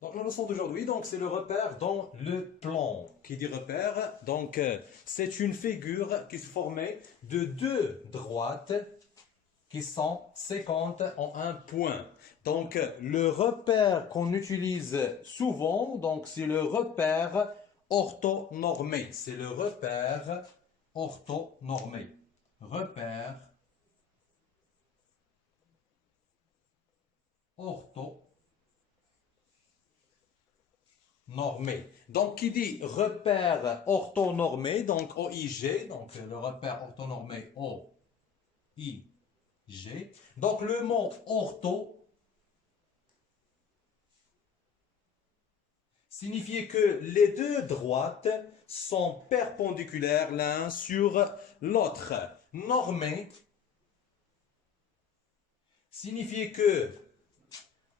Donc la leçon d'aujourd'hui, donc c'est le repère dans le plan. Qui dit repère, donc c'est une figure qui se formait de deux droites qui sont séquentes en un point. Donc le repère qu'on utilise souvent, donc c'est le repère orthonormé. C'est le repère orthonormé. Repère orthonormé. Normé. Donc, qui dit repère orthonormé, donc OIG, donc le repère orthonormé OIG. Donc, le mot ortho signifie que les deux droites sont perpendiculaires l'un sur l'autre. Normé signifie que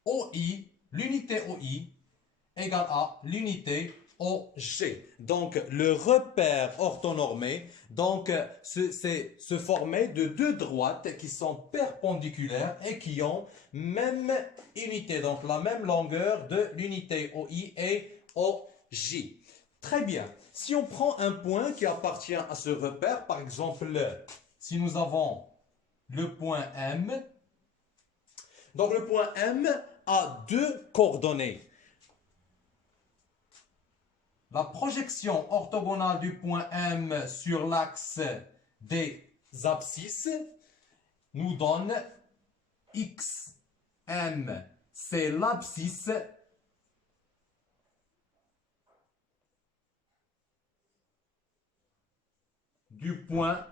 OI, l'unité OI, égale à l'unité OG. Donc, le repère orthonormé, donc, c'est se former de deux droites qui sont perpendiculaires et qui ont même unité, donc la même longueur de l'unité OI et OJ. Très bien. Si on prend un point qui appartient à ce repère, par exemple, si nous avons le point M, donc le point M a deux coordonnées. La projection orthogonale du point M sur l'axe des abscisses nous donne XM. C'est l'abscisse du point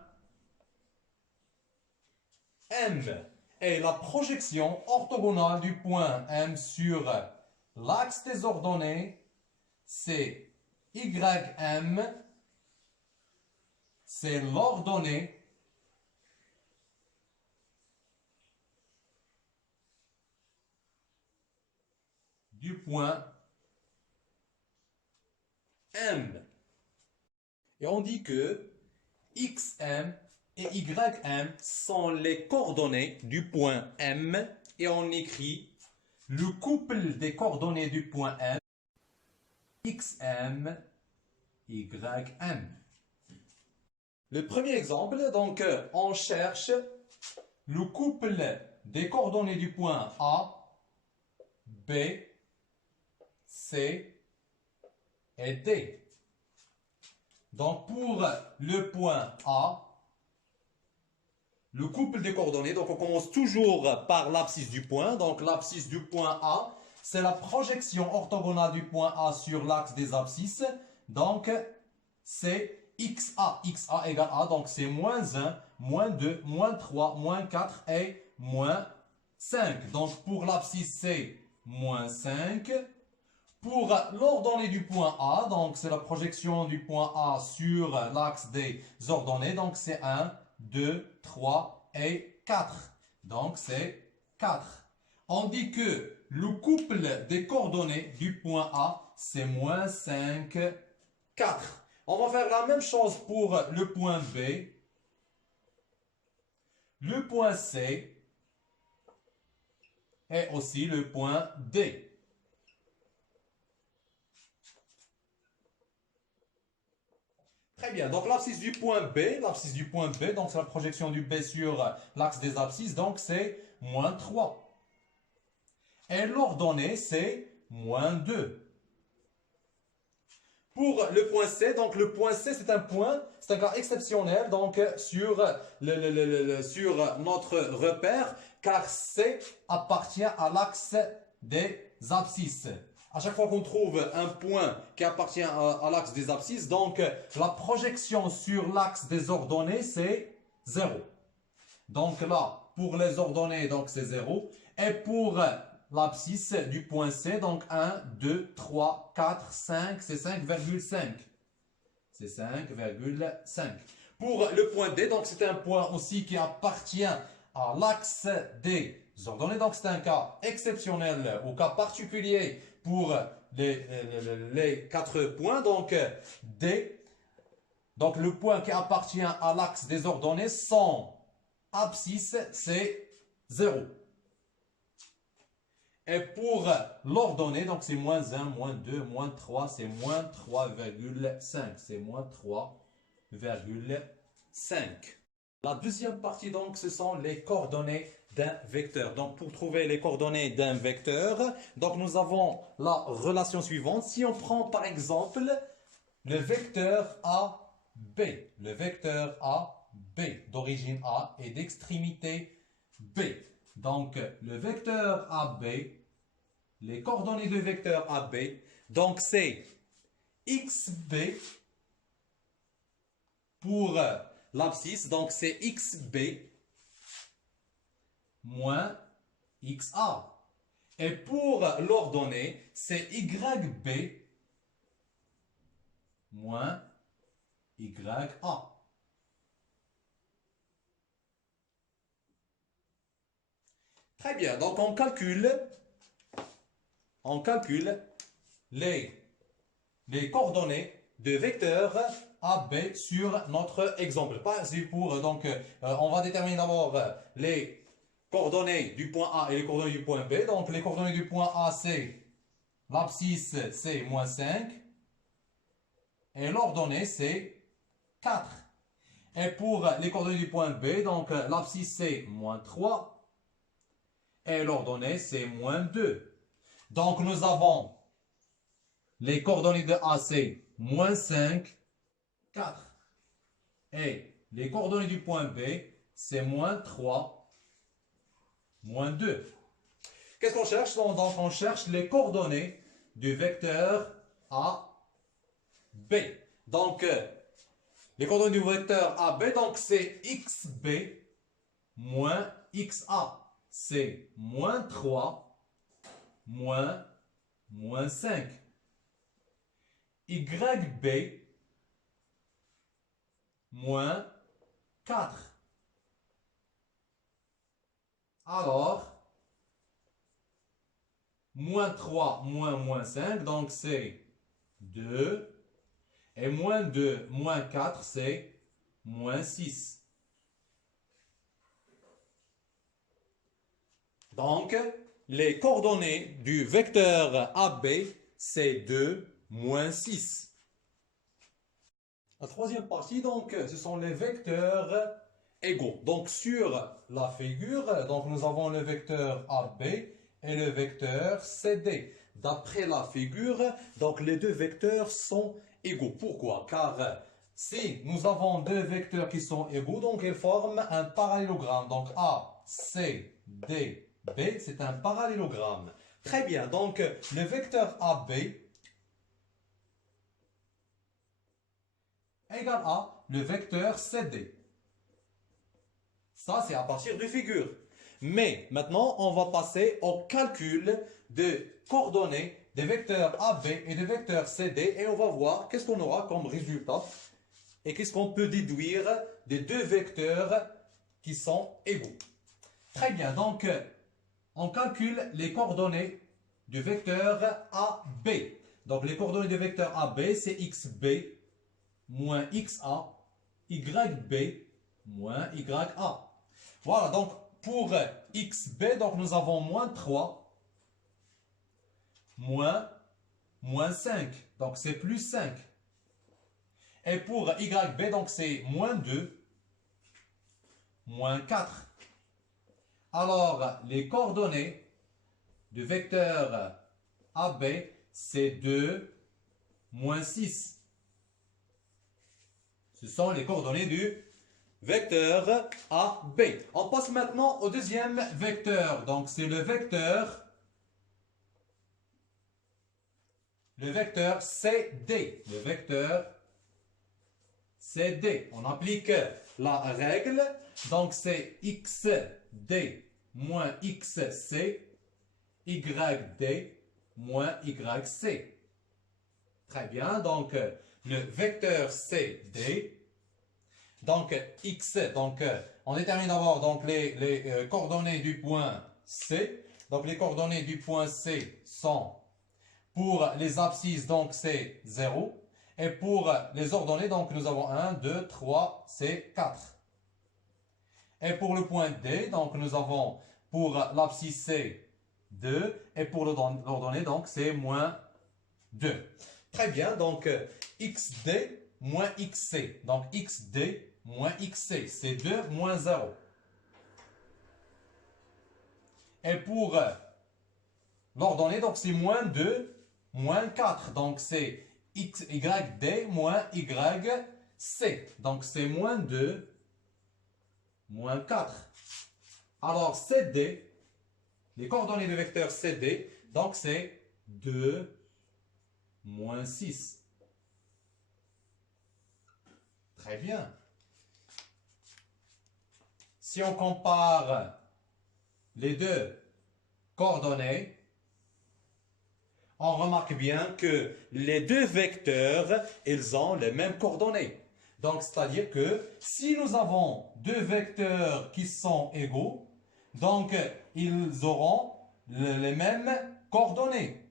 M. Et la projection orthogonale du point M sur l'axe des ordonnées, c'est YM, c'est l'ordonnée du point M. Et on dit que XM et YM sont les coordonnées du point M et on écrit le couple des coordonnées du point M, XM, YM. Le premier exemple, donc on cherche le couple des coordonnées du point A, B, C et D. Donc pour le point A, le couple des coordonnées, donc on commence toujours par l'abscisse du point. Donc l'abscisse du point A, c'est la projection orthogonale du point A sur l'axe des abscisses. Donc c'est XA. XA égale A, donc c'est moins 1, moins 2, moins 3, moins 4 et moins 5. Donc pour l'abscisse, c'est moins 5. Pour l'ordonnée du point A, donc c'est la projection du point A sur l'axe des ordonnées, donc c'est 1, 2, 3 et 4. Donc c'est 4. On dit que le couple des coordonnées du point A, c'est moins 5, 4. On va faire la même chose pour le point B, le point C et aussi le point D. Très bien, donc l'abscisse du point B, donc c'est la projection du B sur l'axe des abscisses, donc c'est moins 3. Et l'ordonnée, c'est moins 2. Pour le point C, donc le point C, c'est un point, c'est un cas exceptionnel donc sur notre repère, car C appartient à l'axe des abscisses. À chaque fois qu'on trouve un point qui appartient à l'axe des abscisses, donc la projection sur l'axe des ordonnées, c'est 0. Donc là, pour les ordonnées, donc c'est 0. Et pour l'abscisse du point C, donc 1, 2, 3, 4, 5, c'est 5,5. C'est 5,5. Pour le point D, donc c'est un point aussi qui appartient à l'axe des ordonnées. Donc c'est un cas exceptionnel ou cas particulier pour les 4 points. Donc D, donc le point qui appartient à l'axe des ordonnées, son abscisse, c'est 0. Et pour l'ordonnée, donc c'est moins 1, moins 2, moins 3, c'est moins 3,5. C'est moins 3,5. La deuxième partie, donc, ce sont les coordonnées d'un vecteur. Donc, pour trouver les coordonnées d'un vecteur, donc nous avons la relation suivante. Si on prend par exemple le vecteur AB, le vecteur AB d'origine A et d'extrémité B. Donc, le vecteur AB, les coordonnées du vecteur AB, donc c'est XB pour l'abscisse, donc c'est XB moins XA. Et pour l'ordonnée, c'est YB moins YA. Très bien, donc on calcule les coordonnées de vecteurs AB sur notre exemple. On va déterminer d'abord les coordonnées du point A et les coordonnées du point B. Donc les coordonnées du point A, c'est l'abscisse, c'est moins 5. Et l'ordonnée, c'est 4. Et pour les coordonnées du point B, donc l'abscisse, c'est moins 3. Et l'ordonnée, c'est moins 2. Donc nous avons les coordonnées de A, c'est moins 5, 4. Et les coordonnées du point B, c'est moins 3, moins 2. Qu'est-ce qu'on cherche? Donc on cherche les coordonnées du vecteur A, B. Donc les coordonnées du vecteur AB, donc c'est XB moins XA. C'est moins 3, moins 5. YB moins 4. Alors, moins 3 moins 5, donc c'est 2. Et moins 2 moins 4, c'est moins 6. Donc, les coordonnées du vecteur AB, c'est 2, moins 6. La troisième partie, donc, ce sont les vecteurs égaux. Donc, sur la figure, donc, nous avons le vecteur AB et le vecteur CD. D'après la figure, donc, les deux vecteurs sont égaux. Pourquoi? Car si nous avons deux vecteurs qui sont égaux, donc ils forment un parallélogramme. Donc, A, C, D, B, c'est un parallélogramme. Très bien, donc le vecteur AB égale à le vecteur CD. Ça, c'est à partir de figure. Mais maintenant, on va passer au calcul de coordonnées des vecteurs AB et des vecteurs CD et on va voir qu'est-ce qu'on aura comme résultat et qu'est-ce qu'on peut déduire des deux vecteurs qui sont égaux. Très bien, donc on calcule les coordonnées du vecteur AB. Donc les coordonnées du vecteur AB, c'est XB moins XA, YB moins YA. Voilà, donc pour XB, donc nous avons moins 3, moins 5. Donc c'est plus 5. Et pour YB, donc c'est moins 2, moins 4. Alors, les coordonnées du vecteur AB, c'est 2, moins 6. Ce sont les coordonnées du vecteur AB. On passe maintenant au deuxième vecteur. Donc, c'est le vecteur CD. Le vecteur CD. On applique la règle. Donc, c'est XD moins XC, YD moins YC. Très bien. Donc, le vecteur CD. Donc, X, donc, on détermine d'abord donc, les coordonnées du point C. Donc, les coordonnées du point C sont, pour les abscisses, donc, c'est 0. Et pour les ordonnées, donc, nous avons 1, 2, 3, c'est 4. Et pour le point D, donc, nous avons, pour l'abscisse C, 2. Et pour l'ordonnée, donc, c'est moins 2. Très bien, donc xd moins xc. Donc xd moins xc, c'est 2 moins 0. Et pour l'ordonnée, donc c'est moins 2 moins 4. Donc c'est yd moins yc. Donc c'est moins 2 moins 4. Alors cd, les coordonnées de vecteur cd, donc c'est 2 moins 6. Très bien. Si on compare les deux coordonnées, on remarque bien que les deux vecteurs, ils ont les mêmes coordonnées. Donc, c'est-à-dire que si nous avons deux vecteurs qui sont égaux, donc ils auront les mêmes coordonnées.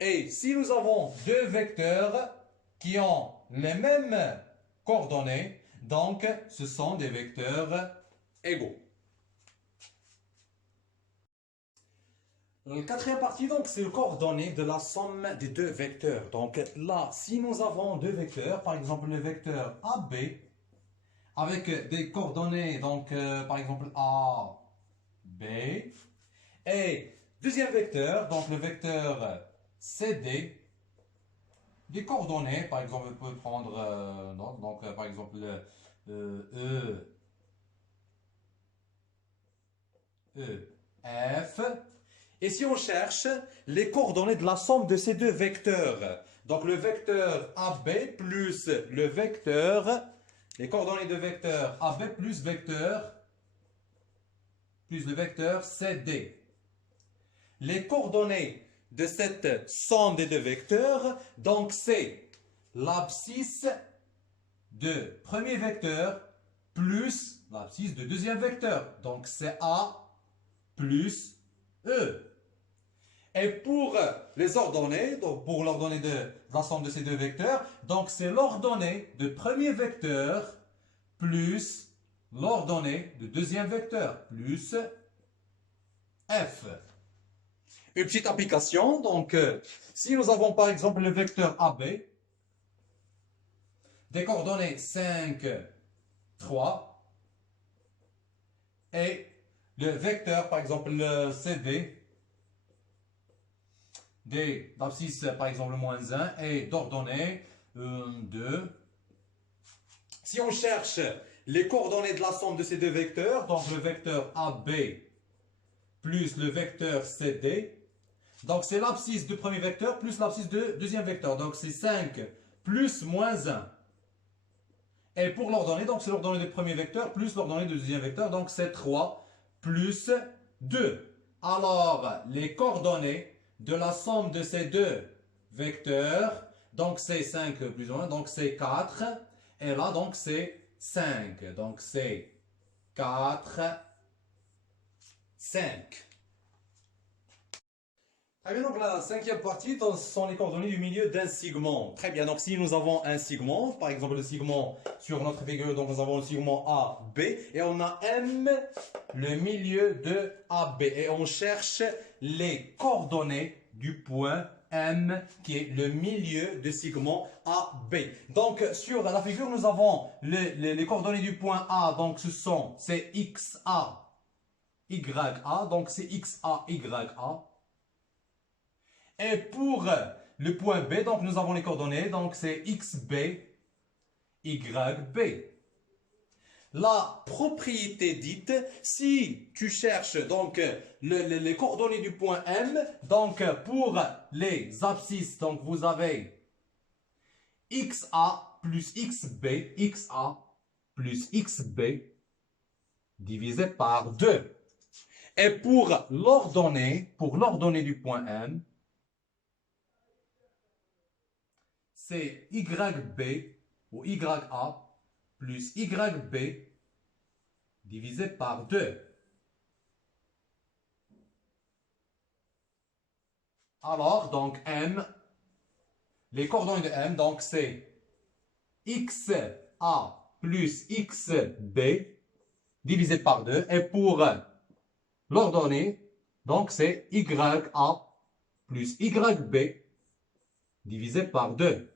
Et si nous avons deux vecteurs qui ont les mêmes coordonnées, donc ce sont des vecteurs égaux. La quatrième partie, donc, c'est le coordonnées de la somme des deux vecteurs. Donc là, si nous avons deux vecteurs, par exemple le vecteur AB, avec des coordonnées, donc par exemple A, B, et deuxième vecteur, donc le vecteur CD, des coordonnées, par exemple, on peut prendre, par exemple, E, F. Et si on cherche les coordonnées de la somme de ces deux vecteurs, donc le vecteur AB plus le vecteur, les coordonnées de vecteur AB plus le vecteur CD. Les coordonnées de cette somme des deux vecteurs, donc c'est l'abscisse de premier vecteur plus l'abscisse de deuxième vecteur. Donc c'est A plus E. Et pour les ordonnées, donc pour l'ordonnée de la somme de ces deux vecteurs, donc c'est l'ordonnée de premier vecteur plus l'ordonnée de deuxième vecteur plus F. Une petite application, donc si nous avons par exemple le vecteur AB, des coordonnées 5, 3, et le vecteur par exemple le CD, d'abscisse par exemple moins 1 et d'ordonnée 2. Si on cherche les coordonnées de la somme de ces deux vecteurs, donc le vecteur AB plus le vecteur CD, donc c'est l'abscisse du premier vecteur plus l'abscisse du deuxième vecteur, donc c'est 5 plus moins 1. Et pour l'ordonnée, donc c'est l'ordonnée du premier vecteur plus l'ordonnée du deuxième vecteur, donc c'est 3 plus 2. Alors, les coordonnées de la somme de ces deux vecteurs, donc c'est 5 plus ou moins, donc c'est 4. Et là, donc c'est 5. Donc c'est 4, 5. Très bien, donc la cinquième partie, ce sont les coordonnées du milieu d'un segment. Très bien, donc si nous avons un segment, par exemple le segment sur notre figure, donc nous avons le segment AB, et on a M, le milieu de AB, et on cherche les coordonnées du point M, qui est le milieu de segment AB. Donc sur la figure, nous avons les coordonnées du point A, donc c'est XA, YA, donc c'est XA, YA. Et pour le point B, donc nous avons les coordonnées, donc c'est XB, YB. La propriété dite, si tu cherches donc les coordonnées du point M, donc pour les abscisses, donc vous avez XA plus XB, XA plus XB divisé par 2. Et pour l'ordonnée du point M, c'est YB ou YA plus YB divisé par 2. Alors, donc M, les coordonnées de M, donc c'est XA plus XB divisé par 2. Et pour l'ordonnée Donc, c'est YA plus YB divisé par 2.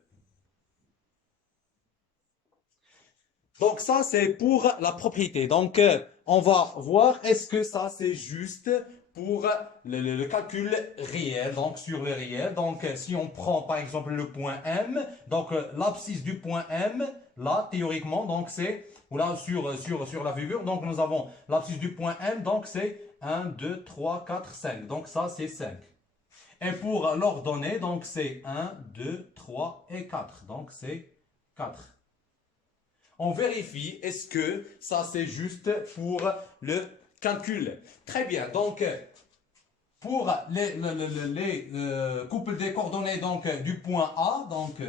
Donc, ça, c'est pour la propriété. Donc, on va voir est-ce que ça, c'est juste pour le calcul réel, donc sur le réel. Donc, si on prend par exemple le point M, donc l'abscisse du point M, là, théoriquement, donc c'est, là, sur la figure, donc nous avons l'abscisse du point M, donc c'est 1, 2, 3, 4, 5. Donc, ça, c'est 5. Et pour l'ordonnée, donc c'est 1, 2, 3 et 4. Donc, c'est 4. On vérifie, est-ce que ça c'est juste pour le calcul. Très bien, donc pour les couples des coordonnées donc, du point A, donc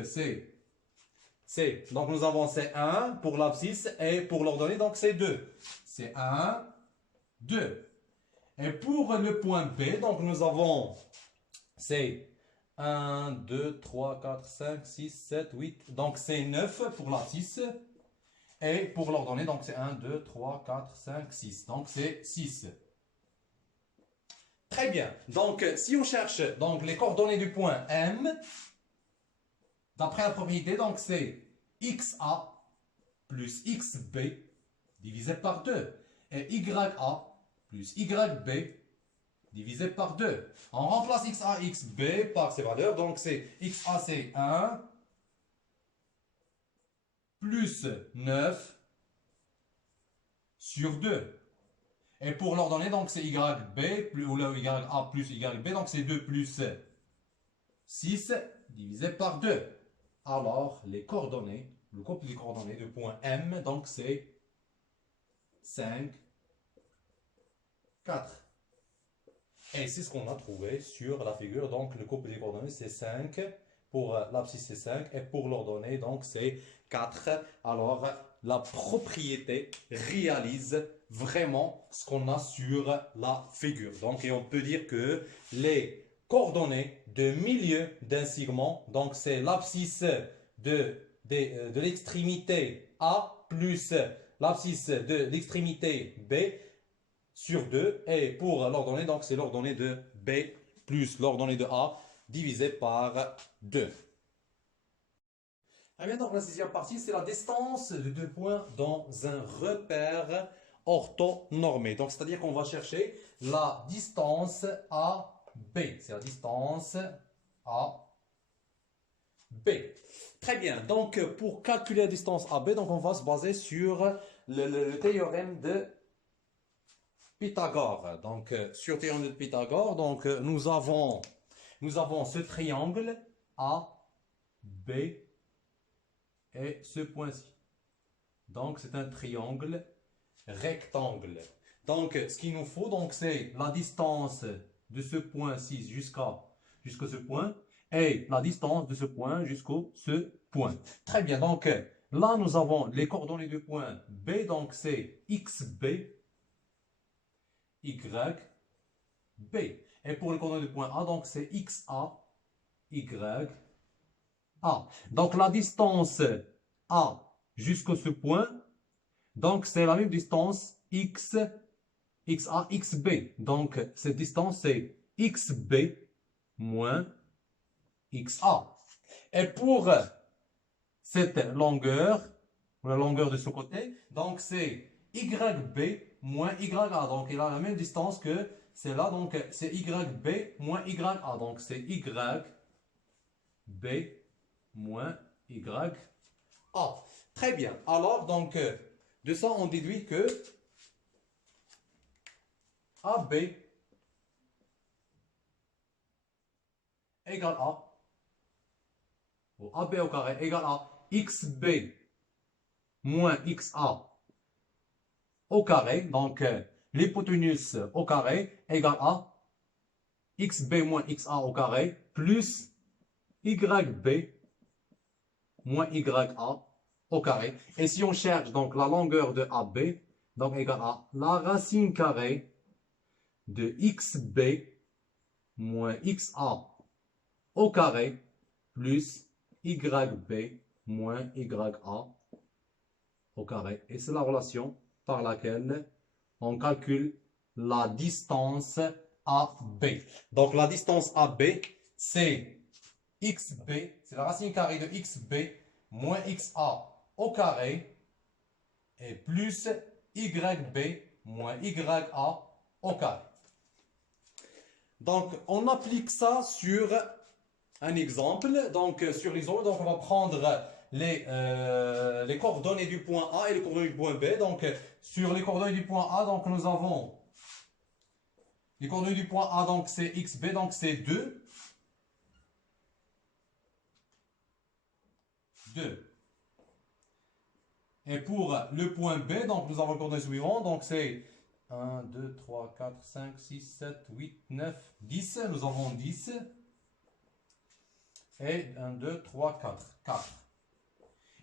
donc nous avons c'est 1 pour l'abscisse et pour l'ordonnée, donc c'est 2. C'est 1, 2. Et pour le point B, donc nous avons c'est 1, 2, 3, 4, 5, 6, 7, 8. Donc c'est 9 pour l'abscisse. Et pour l'ordonnée, donc c'est 1, 2, 3, 4, 5, 6. Donc c'est 6. Très bien. Donc si on cherche donc, les coordonnées du point M, d'après la propriété, donc c'est XA plus XB divisé par 2. Et YA plus YB divisé par 2. On remplace XA, XB par ces valeurs. Donc c'est XA c'est 1 plus 9 sur 2. Et pour l'ordonnée, donc c'est YB, ou le YA plus YB, donc c'est 2 plus 6 divisé par 2. Alors, les coordonnées, le couple des coordonnées du point M, donc c'est 5, 4. Et c'est ce qu'on a trouvé sur la figure. Donc, le couple des coordonnées, c'est 5. Pour l'abscisse, c'est 5. Et pour l'ordonnée, donc, c'est 4. Alors, la propriété réalise vraiment ce qu'on a sur la figure. Donc, et on peut dire que les coordonnées de milieu d'un segment, donc c'est l'abscisse de l'extrémité A plus l'abscisse de l'extrémité B sur 2. Et pour l'ordonnée, donc c'est l'ordonnée de B plus l'ordonnée de A divisé par 2. Ah bien, donc la sixième partie, c'est la distance de 2 points dans un repère orthonormé. Donc, c'est-à-dire qu'on va chercher la distance AB. C'est la distance AB. Très bien. Donc, pour calculer la distance AB, donc on va se baser sur le théorème de Pythagore. Donc, sur le théorème de Pythagore, donc, nous avons ce triangle AB et ce point-ci. Donc, c'est un triangle rectangle. Donc, ce qu'il nous faut, donc, c'est la distance de ce point-ci jusqu'à ce point et la distance de ce point jusqu'au ce point. Très bien. Donc, là, nous avons les coordonnées du point B. Donc, c'est XB, YB. Et pour les coordonnées du point A, donc, c'est XA, YA. Donc, la distance A jusqu'à ce point, donc c'est la même distance XA, XB. Donc, cette distance, c'est XB moins XA. Et pour cette longueur, la longueur de ce côté, donc c'est YB moins YA. Donc, il a la même distance que c'est là. Donc, c'est YB moins YA. Donc, c'est YB moins YA. Très bien. Alors, donc, de ça, on déduit que AB égale A, ou AB au carré égale à XB moins XA au carré. Donc, l'hypoténuse au carré égale à XB moins XA au carré plus YB moins YA au carré. Et si on cherche donc la longueur de AB, donc égale à la racine carrée de XB moins XA au carré plus YB moins YA au carré. Et c'est la relation par laquelle on calcule la distance AB. Donc la distance AB, c'est XB, c'est la racine carrée de XB moins XA au carré et plus YB moins YA au carré. Donc on applique ça sur un exemple. Donc sur l'exemple, donc on va prendre les coordonnées du point A et les coordonnées du point B. Donc sur les coordonnées du point A, donc nous avons les coordonnées du point A, donc c'est XB, donc c'est 2. 2. Et pour le point B, donc nous avons le coordonnées suivant, donc c'est 1, 2, 3, 4, 5, 6, 7, 8, 9, 10. Nous avons 10. Et 1, 2, 3, 4. 4.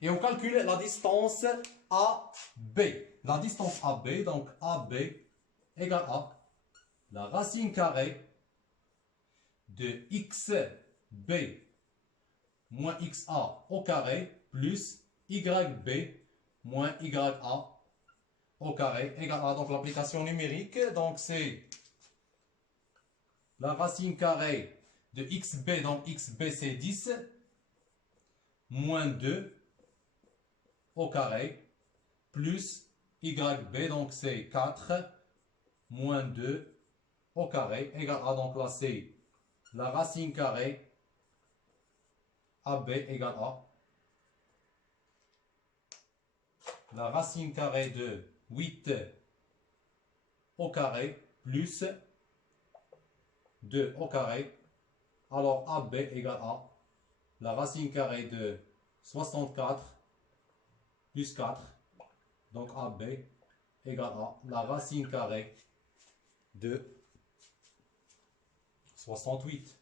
Et on calcule la distance AB. La distance AB, donc AB égale à la racine carrée de XB moins XA au carré plus YB moins YA au carré égale à, donc l'application numérique, donc c'est la racine carrée de XB, donc XB c'est 10, moins 2 au carré, plus YB, donc c'est 4, moins 2 au carré, égale à, donc là c'est la racine carrée AB égale à la racine carrée de 8 au carré plus 2 au carré. Alors AB égale à la racine carrée de 64 plus 4. Donc AB égale à la racine carrée de 68.